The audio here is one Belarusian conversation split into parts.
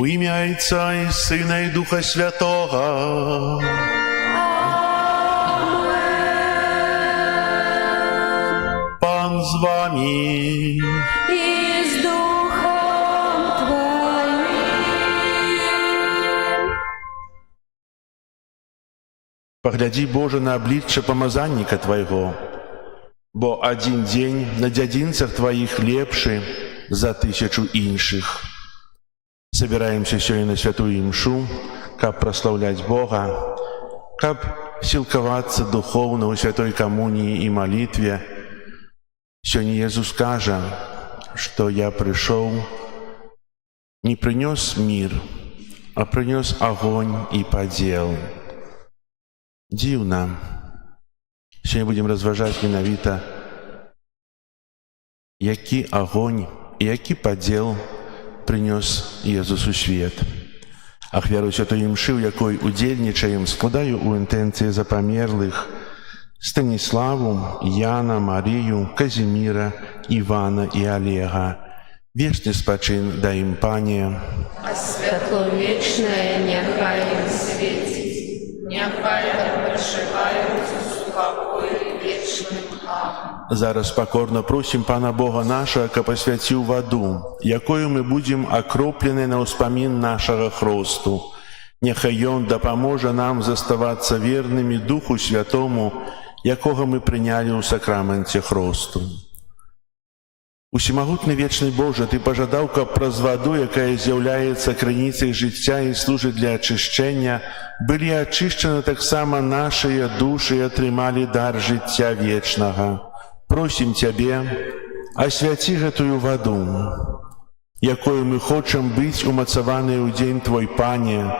У ім'я Отця і Сина і Духа Святого. Пан з вами. І з Духом Твоїм. Погляди, Боже, на обличчя помазанника Твоего, бо один день на дядинцах Твоих лепший за 1000 інших. Собираемся сегодня на святую мшу, как прославлять Бога, как силковаться духовно у святой коммунии и молитве. Сегодня Иисус скажет, что я пришел, не принес мир, а принес огонь и подел. Дивно. Сегодня будем розважать миновито, який огонь и який подел принес Ісус у світ. Ахвяру святої мши, у якої удільничаєм, складаю у інтенції за померлих Станіславу, Яна, Марію, Казіміра, Івана і Олега. Вічний спочин дай їм, Пане. А святло вічне нехай їм світить, нехай проживають у спокої вічним. Амінь. Зараз покорно просим Пана Бога нашего, ка посвятил воду, якою мы будем окроплены на успомин нашего хросту. Нехай Он допоможе нам заставаться верными Духу Святому, якого мы приняли у сакраменте хросту. Усімогутний вічний Боже, Ти пожадав, каб праз воду, яка з'являється криницею життя і служить для очищення, були очищені так само наші душі і отримали дар життя вічного. Просим Тебе, освяти гэтую воду, якою мы хочем быть умацаваны ў дзень Твой, Пане.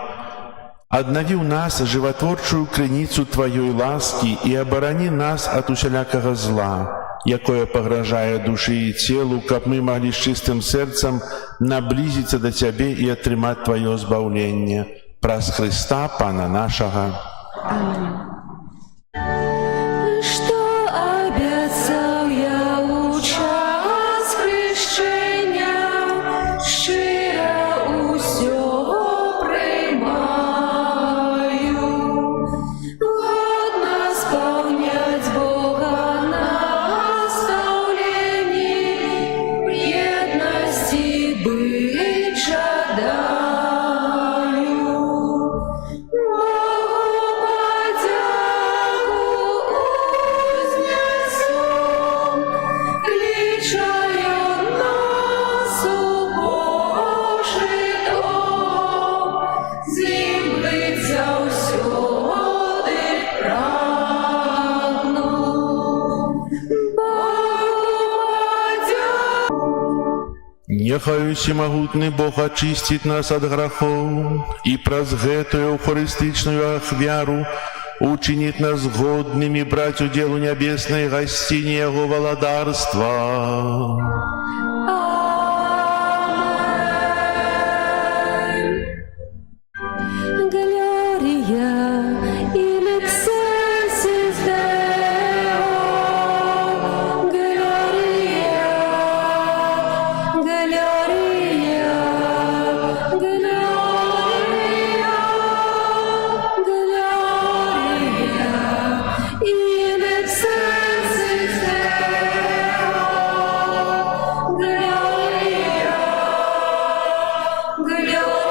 Аднаві ў нас жыватворчую крыніцу Твоёй ласкі і абарані нас ад усялякага зла, якое пагражае душы і целу, каб мы маглі з чыстым сэрцам наблізіцца да Цябе і атрымаць Твоё збаўленне. Праз Христа, Пана нашага. Амінь. Что обещал я Няхай усімагутний Бог очистить нас от грехов и праз гэтую euchaристичную ахвяру учинит нас годными брать уделу небесной гостине Его володарства. Gloria in excelsis Deo, Gloria, Gloria, Gloria, Gloria in excelsis Deo, Gloria, Gloria.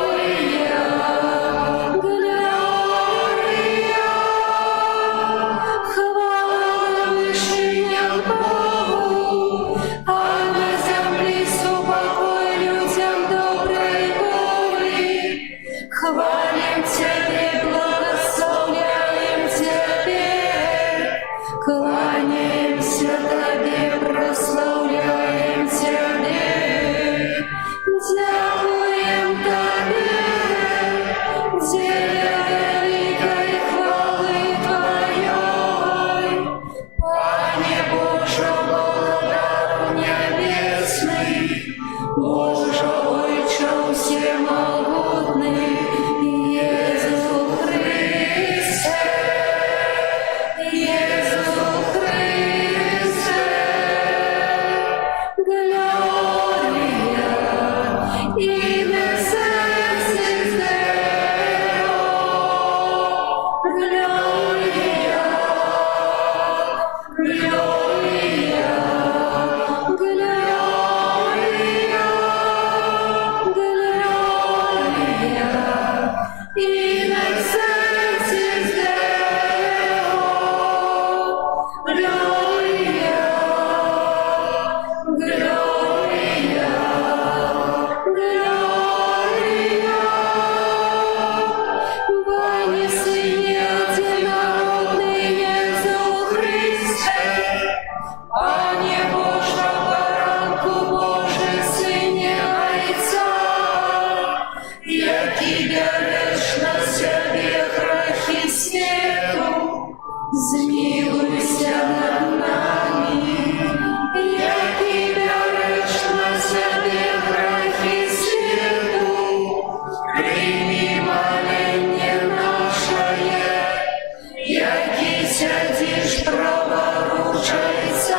Хвалим Тебе, благословляем Тебе, кланяемся Тебе, прославляем Тебе, дякуем Тебе, Деля великой хвалы Твоей, Пане Боже, Владару небесный, Боже, Отче всемогутный, Jezu Chryste, Jezu Chryste, Gloria in excelsis Deo, Gloria, Gloria, Gloria, Gloria. In excelsis Deo, Gloria, Gloria, Gloria. Вознеси единородный Иису Христе, Пане Боже, баранку Божий, Сыне Отца, який береш на себе грехи світу, змилуйся над нами, який береш на себе грехи світу, прийми моління наше, який сядеш праворучайся,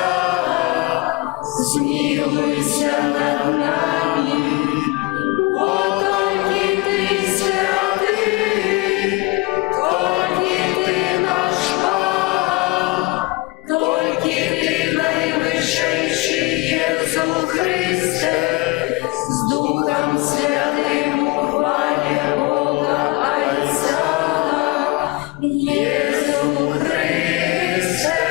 змилуйся над нами. С Духом Святым у хвале Бога Отца, Иису Христе,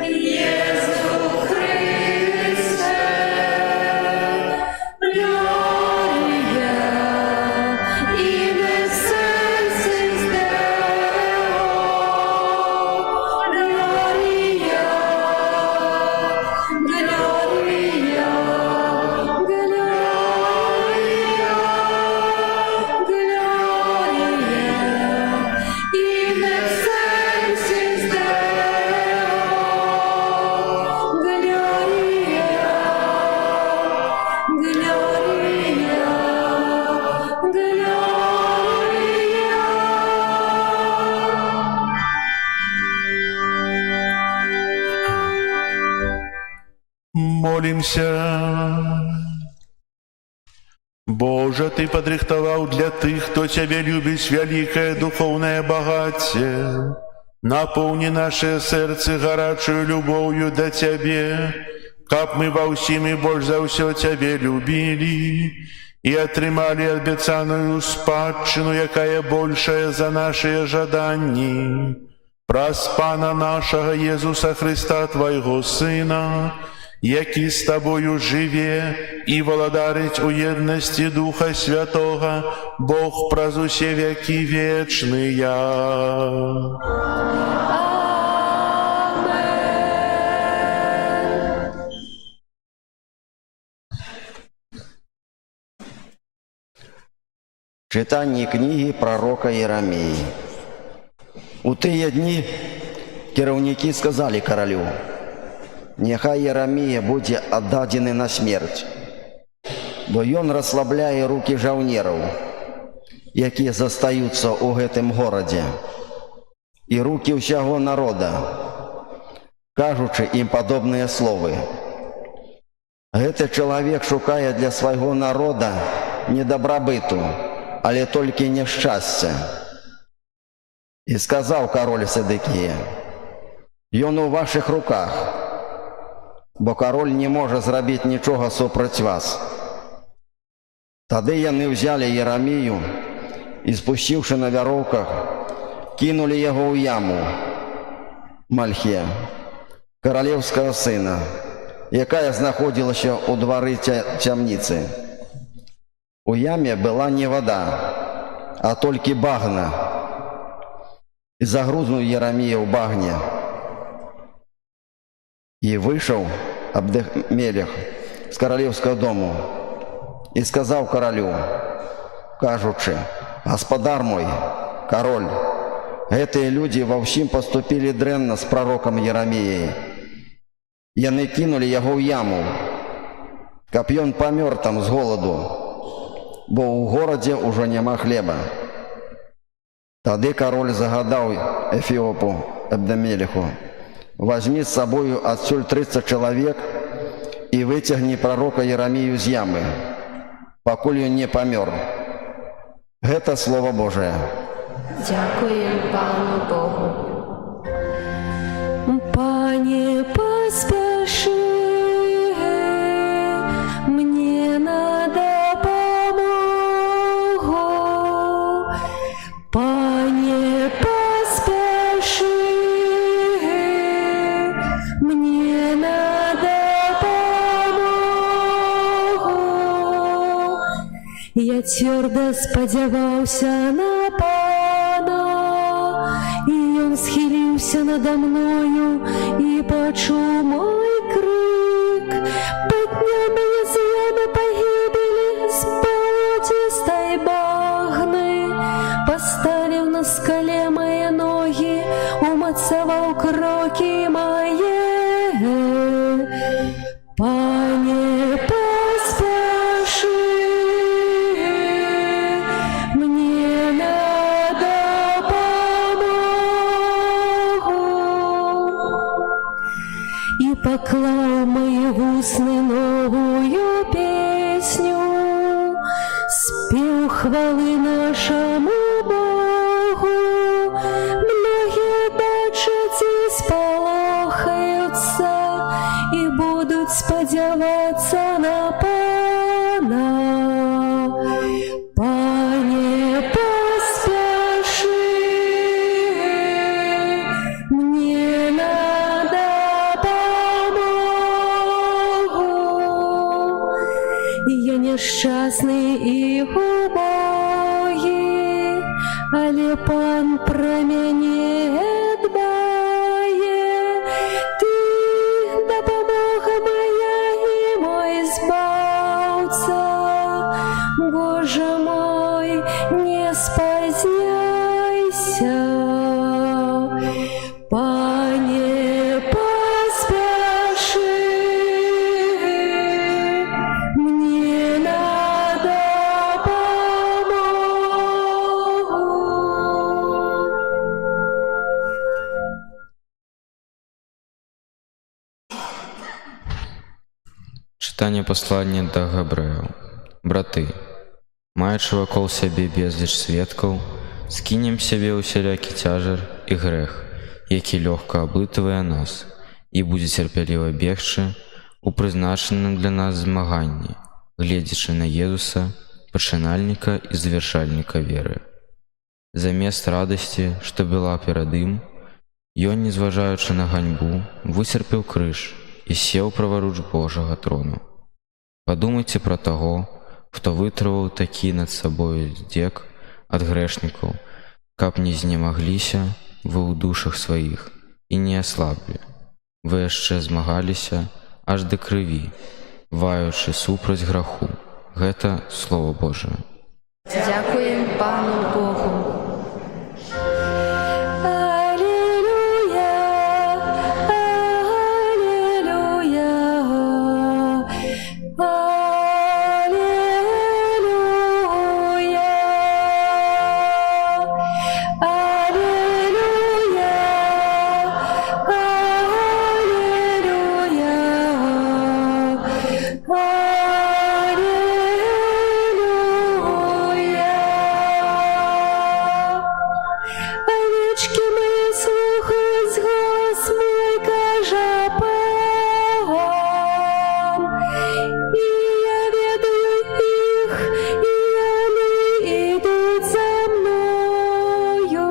Иису Христе, Gloria in excelsis Deo, Gloria, Gloria. Молимся. Боже, Ты подрихтовал для тых, кто Тебя любит, великое духовное богатие. Наполни наше сердце горячую любовью до Тебе, как мы во всем и больше за все Тебя любили и отрымали обещанную спадщину, якая большая за наши жадания. Праз Пана нашего Иисуса Христа, Твоего Сына, який з Тобою живе і володарить у єдності Духа Святого, Бог праз усе веки вечные. Читанне кнігі прарока Єраміі. У тыя дні кіраўнікі сказалі каралю: «Няхай Єрамія будзе аддадзены на смерць, бо ён расслабляе рукі жаўнераў, якія застаюцца ў гэтым горадзе, і рукі ўсяго народа, кажучы ім падобныя словы. Гэты чалавек шукае для свайго народа не дабрабыту, але толькі няшчасця». І сказаў кароль Седекія: «Ён у вашых руках, бо кароль не можа зрабіць нічога супраць вас». Тады яны ўзялі Єрамію і, спусціўшы на вяроўках, кінулі яго ў яму Мальхе, каралеўскага сына, якая знаходзілася ў двары цямніцы. У яме была не вада, а толькі багна. І загрузнуў Єрамія ў багне. І выйшаў Абдемелех з каралеўскага дому і сказаў каралю, кажучы: «Гаспадар мой, кароль, гэтыя людзі ва ўсім паступілі дрэнна з прарокам Єраміяй. Яны кінулі яго ў яму, каб ён памёр там з голаду, бо ў горадзе ўжо няма хлеба». Тады кароль загадаў Эфіопу Абдемелеху: «Возьми з сабою адсюль 30 чалавек і выцягні прарока Єрамію з ямы, пакуль ён не памёр». Гэта Слово Божае. Дякуем Пану Богу. Пане, поспеши мне на допомогу. Пане, поспеши мне на допомогу. Я твердо спадзяваўся на Пана, і ён схіліўся надо мною і пачуў мой крик. Падняў мяне з ямы пагібелі, з балоцістай багны, паставіў на скале мае ногі, умацаваў крокі мае. Пане, поспеши мне на допомогу. І паклаў мае вусны новую песню, спеў хвалы нашаму Богу. Многія бачаць і спалохаюцца, і будуць спадзявацца на Пана. Пане, поспеши мне на допомогу. Я няшчасны і убогі, але Пан пра мяне дбае. Ты дапамога моя і мой збаўца. Боже мой, не спазняйся. Пане, поспеши мне на допомогу. Чытанне паслання да габрэяў. Браты, маючы вакол сябе безліч сведкаў, скінем сябе ўсялякі цяжар і грэх, які лёгка аблытвае нас, і будзе цярпяліва бегчы у прызначаным для нас змаганні, гледзячы на Езуса, пачынальніка і завяршальніка веры. Замест радасці, што была перад ім, ён, не зважаючы на ганьбу, выцерпеў крыж і сеў праваруч Божага трону. Падумайце пра таго, хто вытрываў такі над сабою здзек ад грэшнікаў, каб не знемагліся вы ў душах сваіх і не аслаблі. Вы яшчэ змагаліся аж да крыві, ваючы супраць граху. Гэта Слово Божае. Дякуем Пану Богу. Аллилуйя, аллилуйя, аллилуйя, аллилуйя, аллилуйя. Овечки мои, слухай згас мой, кажа пан. І я ведаю їх, і вони ідуть за мною.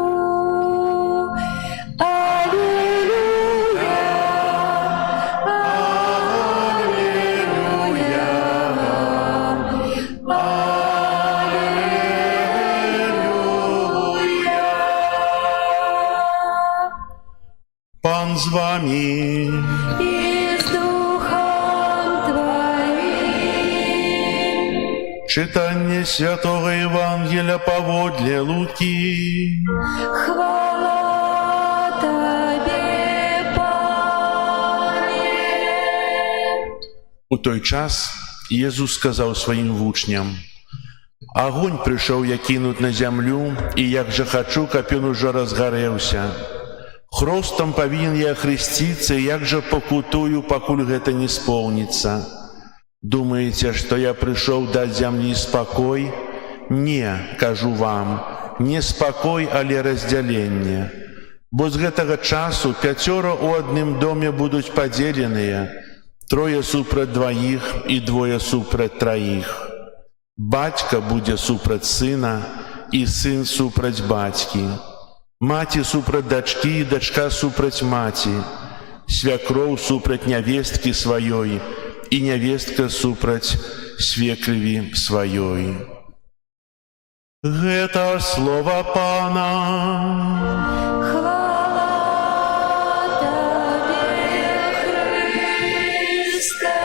Аллилуйя, Пан з вами. і з духом твоїм. Читання Святого Євангелія паводле Луки. Хвала Тобі, Пане. У той час Єсус сказав своїм вучням: «Агонь прийшов я кинуть на землю, і як же хочу, каб він уже розгоревся. Хростом повинен я хреститься, і як же покутую, покуль гэта не сполнится. Думаете, что я пришел дать землі спокой? Не, кажу вам, не спокой, але разделение. Бо з гэтага часу 5 у одним доме будуть подзеленыя, 3 супраць 2 і 2 супраць 3. Бацька будзе супраць сына, і сын супраць бацькі. Маці супраць дачкі, і дачка супраць маці. Свякроў супраць нявесткі сваёй, і нявестка супраць свекрыві сваёй». Гэта слова Пана. Хвала Тобі, Христе.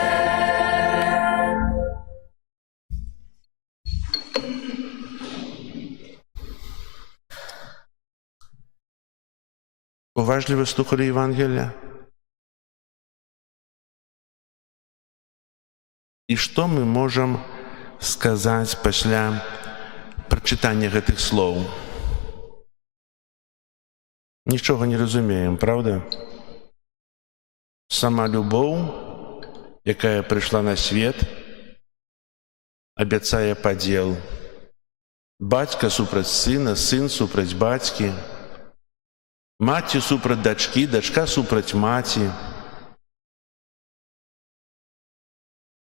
Уважливо слухали Євангелія? І што мы можам сказаць пасля прачытання гэтых слоў? Нічога не разумеем, правда? Сама любоў, якая прыйшла на свет, абяцае падзел. Бацька супраць сына, сын супраць бацькі, маці супраць дачкі, дачка супраць маці.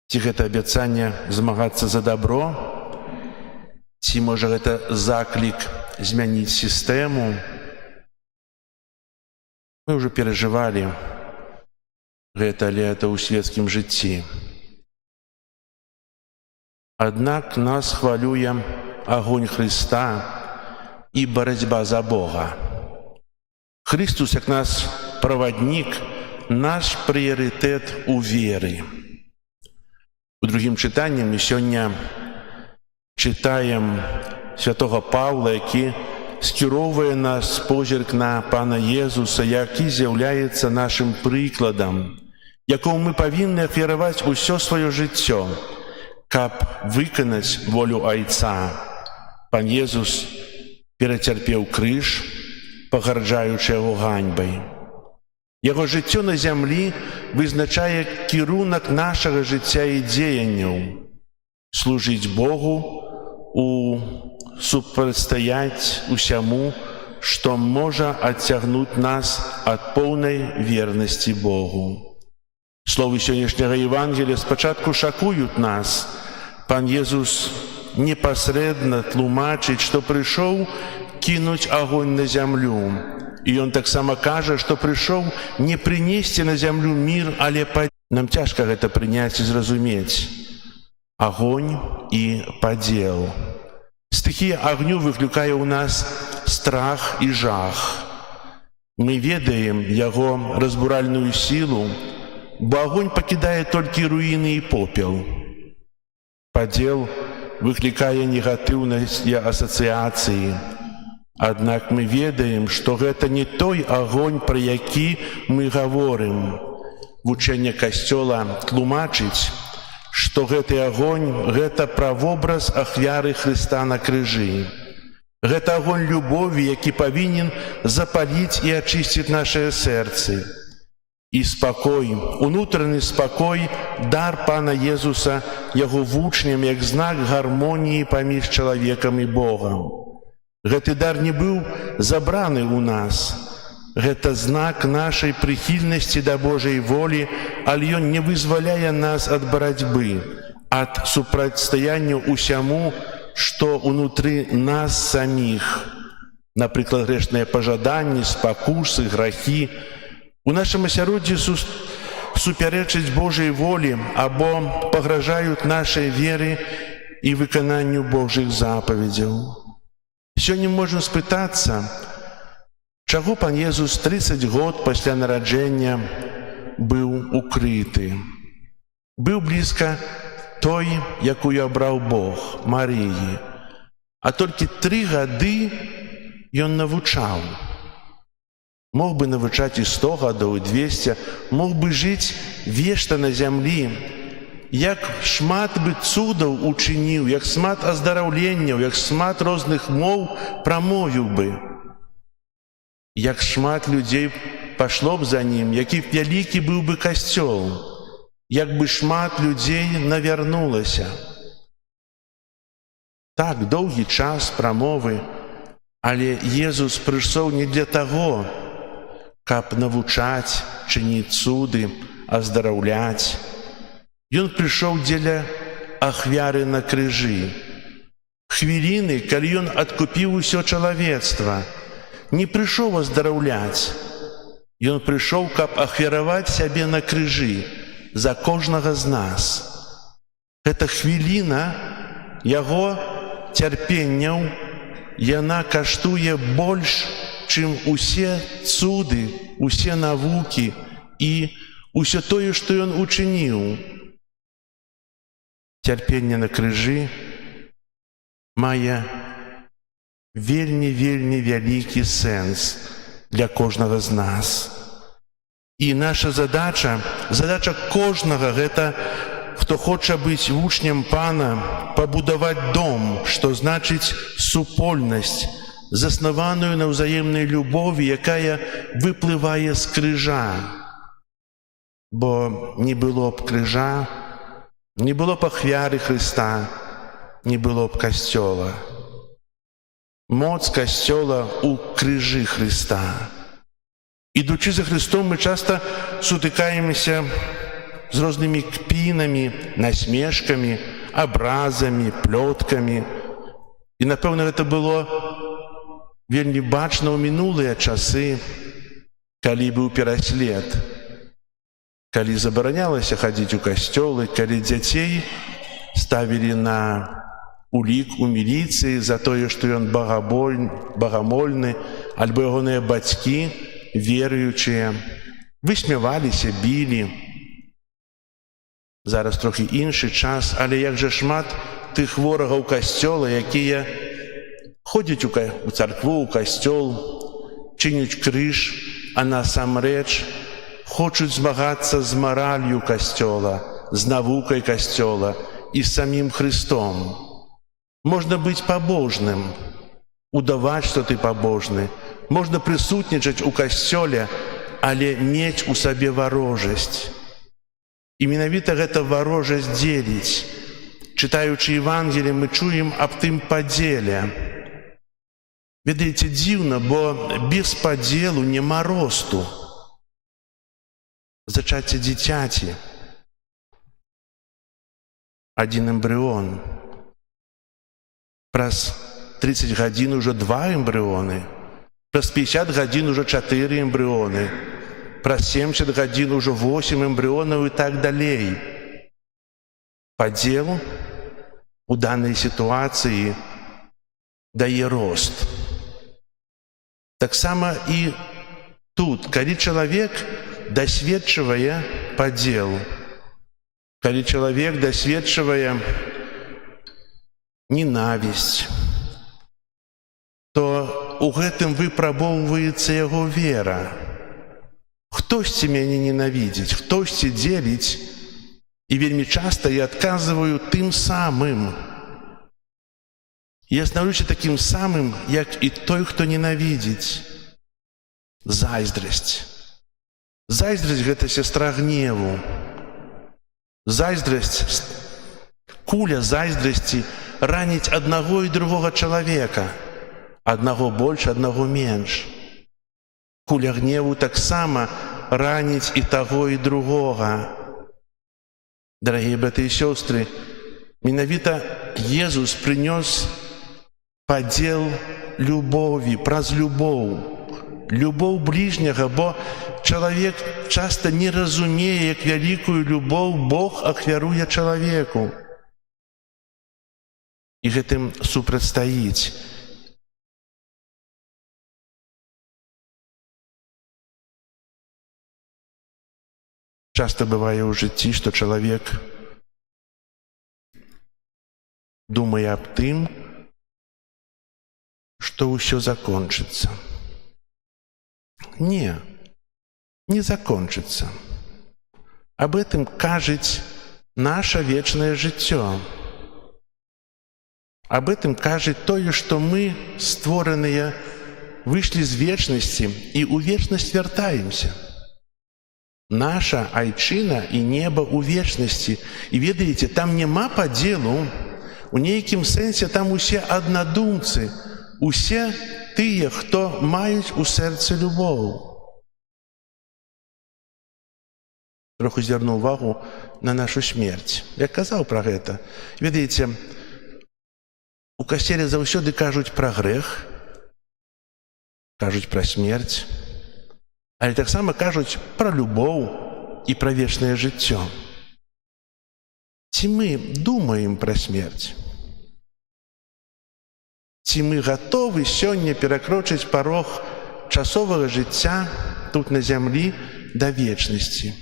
Ці гэта абяцанне змагацца за дабро? Ці, можа, гэта заклік змяніць сістэму? Мы ўжо перажывалі гэта лета ў свецкім жыцці. Аднак нас хвалюе агонь Хрыста і барацьба за Бога. Христус, як наш праваднік, наш прыярытэт у веры. У другім чытанні мы сёння чытаем святого Паўла, які скіроўвае нас позірк на Пана Езуса, які з'яўляецца нашым прыкладам, якому мы павінны ахвяраваць усё сваё жыццё, каб выканаць волю Айца. Пан Езус перацярпеў крыж, пагарджаючы яго ганьбай. Яго жыццё на зямлі вызначае кірунак нашага жыцця і дзеянняў. Служыць Богу, супрацьстаяць усяму, што можа адцягнуць нас ад поўнай вернасці Богу. Словы сённяшняга Евангелія спачатку шакуюць нас. Пан Езус непасрэдна тлумачыць, што прыйшоў кінуць агонь на зямлю. І ён таксама кажа, што прыйшоў не прынесці на зямлю мір, але падзел. Нам цяжка гэта прыняць і зразумець. Агонь і падзел. Стыхія агню выклікае ў нас страх і жах. Мы ведаем яго разбуральную сілу, бо агонь пакідае толькі руіны і попел. Падзел выклікае негатыўныя асацыяцыі. Аднак мы ведаем, што гэта не той агонь, пра які мы гаворым. Вучэнне Касцёла тлумачыць, што гэты агонь – гэта правобраз ахвяры Хрыста на крыжы. Гэта агонь любові, які павінен запаліць і ачысціць нашыя сэрцы. І спакой, унутраны спакой – дар Пана Езуса яго вучням як знак гармоніі паміж чалавекам і Богам. Гэты дар не быў забраны ў нас. Гэта знак нашай прыхільнасці да Божай волі, але ён не вызваляе нас ад барацьбы, ад супрацьстаяння ўсяму, што ўнутры нас саміх. Напрыклад, грэшныя пажаданні, спакусы, грахі. У нашым асяроддзі супярэчаць Божай волі або пагражаюць нашай веры і выкананню Божых запаведзяў. Сёння можна спытацца, чаго Пан Езус 30 год пасля нараджэння быў укрыты. Быў блізка той, якую абраў Бог, Марыі. А толькі 3 гады ён навучаў. Мог бы навучаць і 100 гадоў, і 200, мог бы жыць вечна на зямлі. Як шмат бы цудаў учыніў, як шмат аздараўленняў, як шмат розных моў прамовіў бы. Як шмат людзей пашло б за ім, які вялікі быў бы касцёл, як бы шмат людзей навярнулася. Так, доўгі час прамовы, але Езус прыйшоў не для таго, каб навучаць, чыніць цуды, аздараўляць. Ён прыйшоў дзеля ахвяры на крыжы. Хвіліны, калі ён адкупіў усё чалавецтва, не прыйшоў аздараўляць. Ён прыйшоў, каб ахвяраваць сябе на крыжы за кожнага з нас. Гэта хвіліна яго цярпенняў, яна каштуе больш, чым усе цуды, усе навукі і ўсё тое, што ён учыніў. Цярпенне на крыжы мае вельмі вялікі сэнс для кожнага з нас. І наша задача кожнага гэта, хто хоча быць вучнем Пана, пабудаваць дом, што значыць супольнасць, заснаваную на ўзаемнай любові, якая выплывае з крыжа. Бо не было б крыжа, не было б ахвяры Хрыста, не было б Касцёла. Моц Касцёла ў крыжы Хрыста. Ідучы за Христом, мы часта сутыкаемся з рознымі кпінамі, насмешкамі, абразамі, плёткамі. І, напэўна, гэта было вельмі бачна ў мінулыя часы, калі быў пераслед, калі забаранялася хадзіць у касцёлы, калі дзяцей ставілі на улік у міліцыі за тое, што ён багамольны, альбо ягоныя бацькі веруючыя, высмяваліся, білі. Зараз трохі іншы час, але як жа шмат тых ворагаў касцёла, якія ходзяць у царкву, у касцёл, чыняць крыж, а насамрэч хочуць змагацца з мараллю касцёла, з навукай касцёла і з самім Христом. Можна быць пабожным, удаваць, што ты пабожны. Можна прысутнічаць у касцёле, але мець у сабе варожасць. І менавіта гэта варожасць дзеліць. Чытаючы Евангелие, мы чуем аб тым падзеле. Ведаеце, дзіўна, бо без падзелу няма росту. Зачацце дзіцяці. Адзін эмбрыон. Праз 30 гадзін ужо 2 эмбрыоны. Праз 50 гадзін ужо 4 эмбрыоны. Праз 70 гадзін ужо 8 эмбрыонаў і так далей. Падзел у данай сітуацыі дае рост. Таксама і тут, калі чалавек дасведчвае падзел, калі чалавек дасведчвае ненавісць, то у гэтым выпрабоўваецца яго вера. Хтосьці мяне ненавідзіць, хтосьці дзеліць, і вельмі часта я адказваю тым самым. Я становлюся такім самым, як і той, хто ненавідзіць. Зайздрасць. Зайздрасць – гэта сястра гневу. Зайздрасць, куля зайздрасці раніць аднаго і другога чалавека. Аднаго больш, аднаго менш. Куля гневу таксама раніць і таго, і другога. Дарагія браты і сёстры, менавіта Езус прынёс падзел любові, праз любоў. Любоў бліжняга, бо чалавек часта не разумее, як вялікую любоў Бог ахвяруе чалавеку. І гэтым супрацьстаіць. Часта бывае ў жыцці, што чалавек думае аб тым, што ўсё закончыцца. Не, не закончыцца. Аб гэтым кажыць наша вечнае жыццё. Аб гэтым кажыць тое, што мы, створаныя, выйшлі з вечнасці і ў вечнасць вяртаемся. Наша айчына і неба ў вечнасці. І ведаеце, там няма падзелу. У нейкім сэнсе там усе аднадумцы, усе тыя, хто маюць у сэрцы любоў. Троху звярнуў увагу на нашу смерць. Я казаў пра гэта. Ведаеце, у касцеле заўсёды кажуць пра грэх, кажуць пра смерць, але таксама кажуць пра любоў і пра вечнае жыццё. Ці мы думаем пра смерць? Ці мы гатовы сёння перакрочыць парог часовага жыцця тут на зямлі да вечнасці?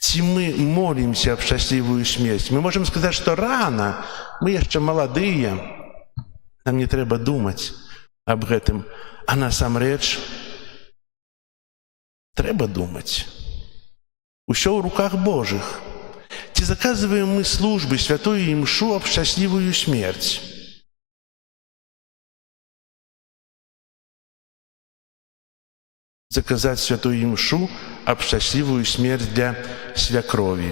Ці мы молімся аб шчаслівую смерць? Мы можам сказаць, што рана, мы яшчэ маладыя, нам не трэба думаць аб гэтым, а насамрэч трэба думаць. Усё ў руках Божых. Ці заказваем мы службы, святую імшу аб шчаслівую смерць? Заказаць святую імшу аб шчаслівую смерць для свякрові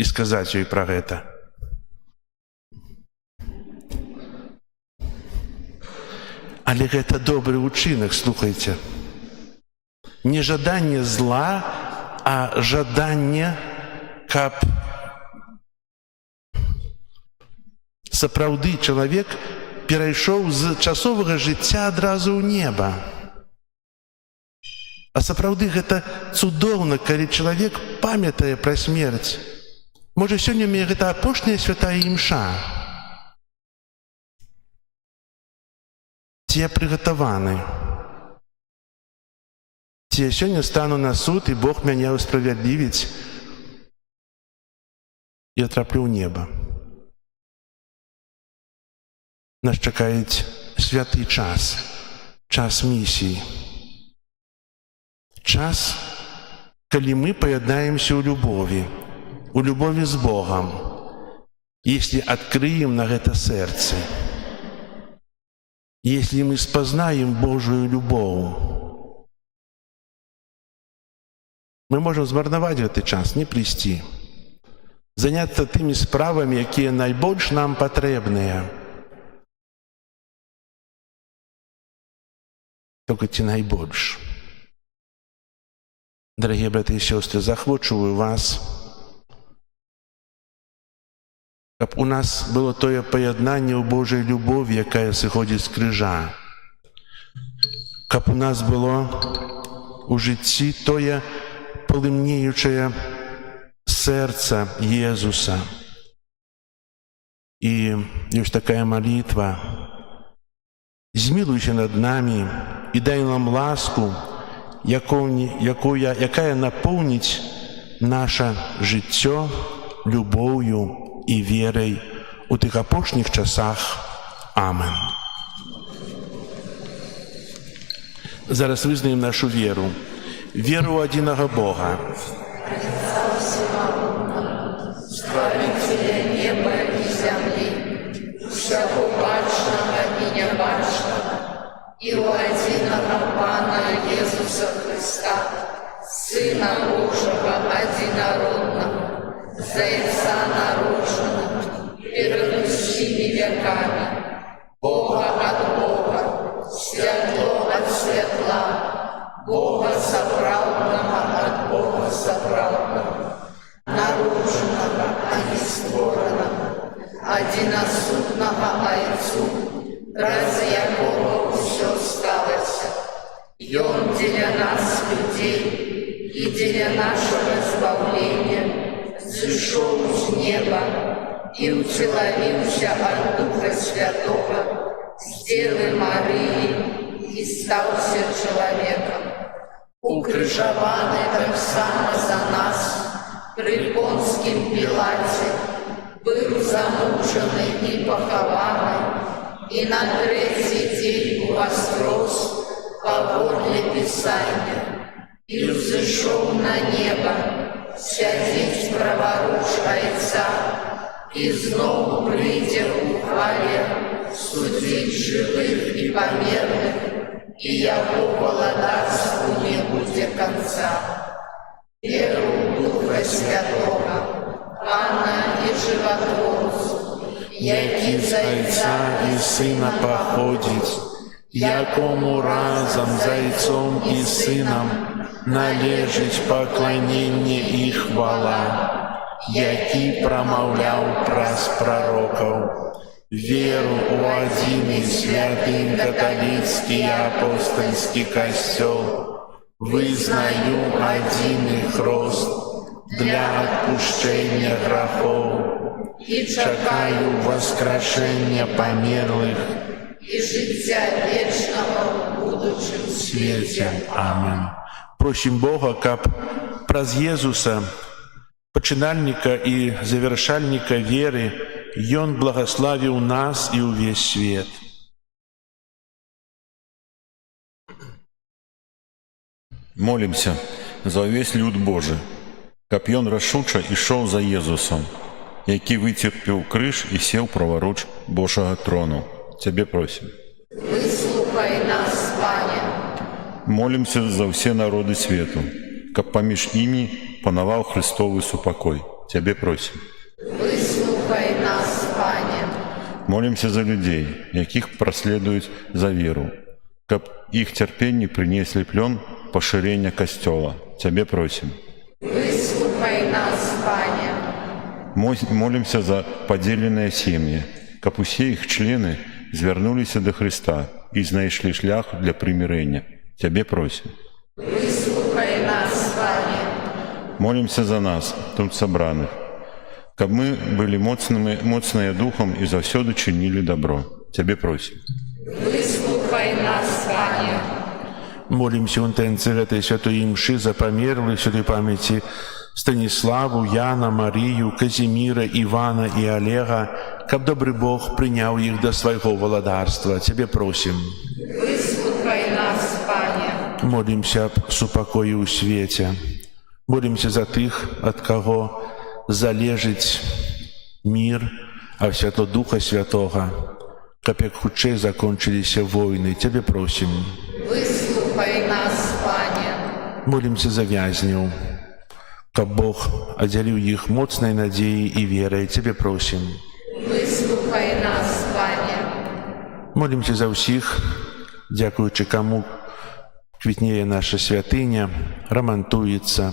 і сказаць ёй пра гэта. Але гэта добры ўчынак, слухайце. Не жаданне зла, а жаданне, каб сапраўды чалавек перайшоў з часовага жыцця адразу ў неба. А сапраўды гэта цудоўна, калі чалавек памятае пра смерць. Можа, сёння мне гэта апошняя святая імша. Ці я прыгатаваны? Ці я сёння стану на суд, і Бог мяне ўсправядлівіць, і я траплю ў неба. Нас чакаюць святы час, час місіі. Час, калі мы паяднаемся ў любові з Богом, если открыем на гэта сэрцы, если мы спознаем Божию любоў. Мы можам змарнаваць гэты час, не прыйсці, заняцца тымі справамі, якія найбольш нам патрэбныя. Толькі ці найбольш. Дарагія браты і сёстры, захвочваю вас, каб у нас было тое паяднанне ў Божай любові, якая сыходзіць з крыжа. Каб у нас было у жыцці тое палымнеючае сэрца Езуса. І ёсць такая малітва: змілуйся над намі і дай нам ласку, якая напоўніць наша жыццё любоўю і верай у тих апошніх часах. Амен. Зараз визнаємо нашу віру. Віру у одиного Бога. Створителя неба и земли, всего бачного и небачного, и у единого Пана Иисуса Христа, Сына Божьего одинородного, за Отца наружного, перед всеми веками, Бога от Бога, светло от светла, Бога соправдного от Бога соправдного, наружного, а не створенного, одиносудного Отцу, ради якого все сталося. И Он для нас, людей, и для нашего избавления, зашел с неба и учеловился от Духа Святого, с Девы Марии и стался человеком. Укрыжованный так само за нас, при Понским Пилате, был замучений и похований, и на третий день воскрес поводле Писания, и взошел на небо, сядет праворуч Отца, и снова придет у хвале судить живых и померных, и его владарству не будет конца. Веру в Духа Святого, Пана и Животворцу, який З за Отця і Сина походить, якому разом з Отцом і Сином належить поклоніння і хвала, який промовляв праз пророков. Веру у один и святый католический апостольский костел, вызнаю один и хрост для отпущения грехов, і чекаю воскрешення померлих і життя вічного в будучим в світі. світі. Амен. Просим Бога, каб праз Єзуса, починальника і завершальника веры, Ён благословил нас и увесь свет. Молимся за увесь люд Божий, каб ён рашуча ішоў за Езусом, які выцерпеў крыж і сеў праваруч Божага трону. Цябе просім. Вислухай нас, Пане. Молимся за ўсе народы свету, каб паміж імі панаваў Христовы супакой. Цябе просім. Вислухай нас, Пане. Молимся за людзей, якіх праследуюць за веру, каб іх цярпенні прынеслі плён пашырення касцёла. Цябе просім. Выслухай нас, Пане. Молимся за падзеленыя сем'і, каб усе іх члены звярнуліся да Хрыста і знайшлі шлях для прымірэння. Цябе просім. Выслухай нас, Пане. Молимся за нас, тут сабраных, каб мы былі моцныя духам і заўсёды чынілі добро. Цябе просім. Выслухай нас, Пане. Молимся в интенции этой святой мши за померлых святой памяти Станиславу, Яна, Марию, Казимира, Ивана и Олега, каб добрый Бог принял их до своего владарства. Тебе просим. Выслухай нас, Пане. Молимся об супокоі ў свеце. Молимся за тых, ад каго залежыць мир, а святло Духа Святого, каб як хутчэй закончыліся войны. Тебе просим. Выслухай нас, Пане. Молимся за вязняў, каб Бог аддзяліў іх моцнай надзеяй і верай. Тебе просим. Выслухай нас, Пане. Молимся за ўсіх, дзякуючы каму квітнее наша святыня, рамантуецца,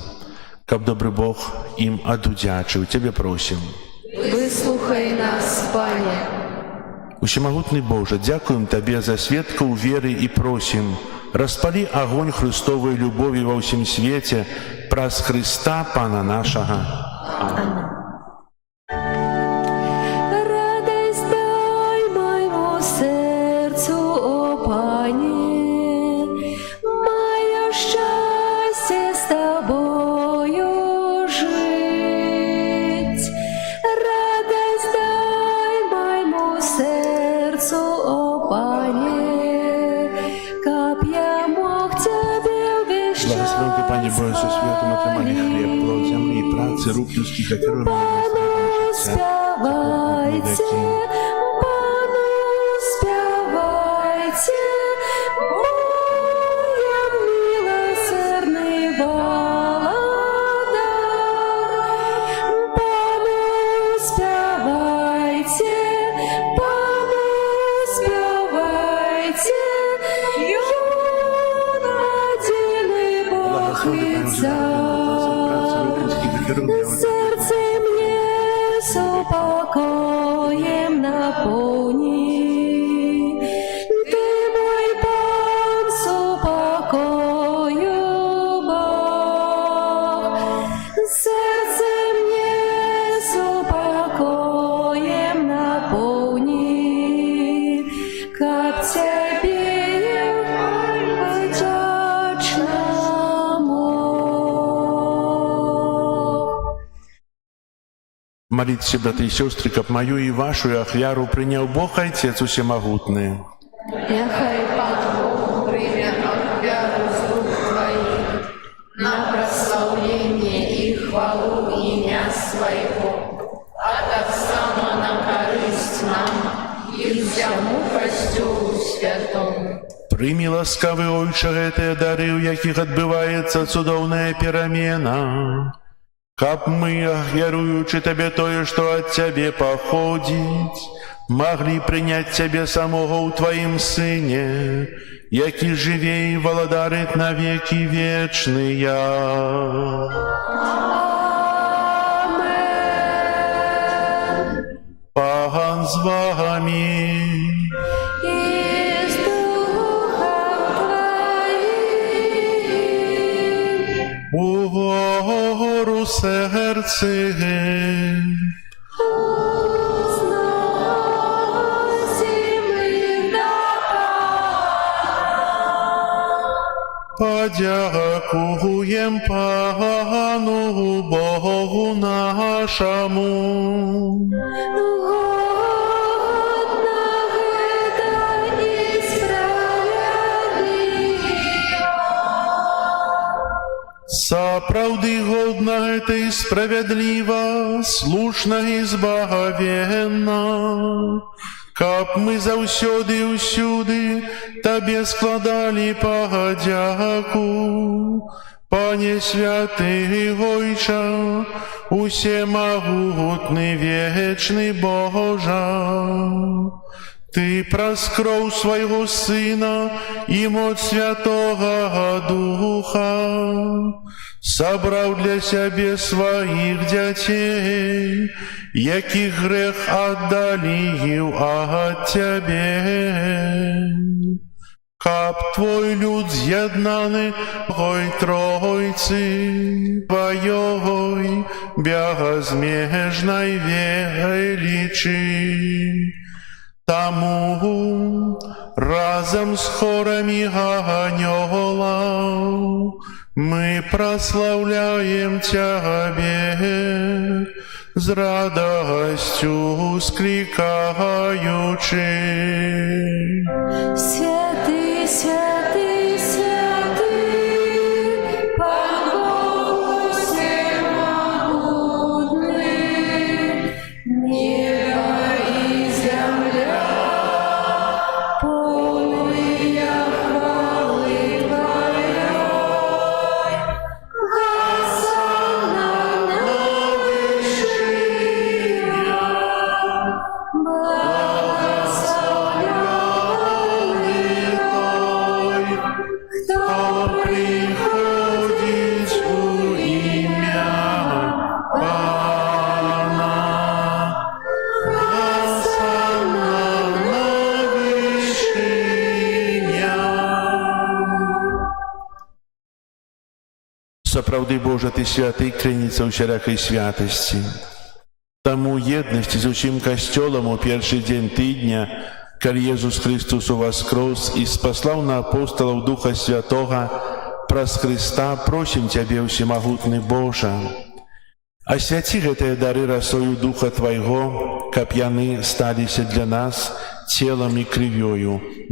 каб добры Бог ім адудзячыў. Тебе просим. Выслухай нас, Пане. Усемагутны Боже, дзякуем Табе за сведкаў веры і просім, распалі агонь Христовай любові ва ўсім свеце праз Христа Пана нашага. Радость дай моему сердцу, о Пане, мое счастье с Тобою жить. Радость дай Боже, со святом отримали хліб, плод землі і праці рук людських, а керовані Спявайте, Пану спявайте, моя милосердний володар. Пану спявайте, Пану спявайте, єдиний Бог і Цар. Серце мне с упокоем наполни, Ты мой Пан с упокою Бог. Серце мне с упокоем наполни, как Тебе вдячному. Моліться, брати і сестри, каб мою і вашу ахвяру прийняв Бог Отець Усемогутний. Нехай Пан Бог Прийме ахвяру з рук Твоих на прославление и хвалу имя Своего, а так само на корысть нам и всему костюлу святому. Приймі ласкавий Ойче гэтыя дары, у якіх адбываецца цудоўная перамена. Каб мы, ахвяруючы Табе тое, што ад Цябе паходзіць, маглі прыняць Цябе самога ў Тваім Сыне, які жыве і валадарыць на векі вечныя. Пан з вами. И с Духом Твоим. Угору серце, Возносим их до подякуєм Пану Богу нашому. Годно это и справедливо. Сапраўды годна гэта і справядліва, слушна і збагавенна, каб мы заўсёды і ўсюды Табе складалі падзяку. Пане святы Ойча, усемагутны вечны Божа, Ты праз кроў свайго Сына і моц Святога Духа сабраў для сябе сваіх дзяцей, якіх грэх аддаліў ад Цябе. Каб Твой люд з'яднаны Ой Тройцы Тваёй бязмежнай велічы. Таму разам з хорамі анёлаў мы праслаўляем Цябе, з радасцю склікаючы. Святый, святый, святый, Пан Бог всемогутный, небо и земля полные хвалы Твоей. Госанна на вышиях, благословенный той, кто Приходить у ім'я Пана. Госанна на вышинях. Сапраўды, Божа, Ты святы, крыніца ўсялякай святасці. Таму єднасці з усім касцёлам у першы дзень тыдня, калі Езус Христос уваскрос і спаслаў на апосталаў Духа Святога, праз Христа просім Цябе, усемагутны Божа. Асвяці гэтыя дары расою Духа Твайго, каб яны сталіся для нас целам і крывёю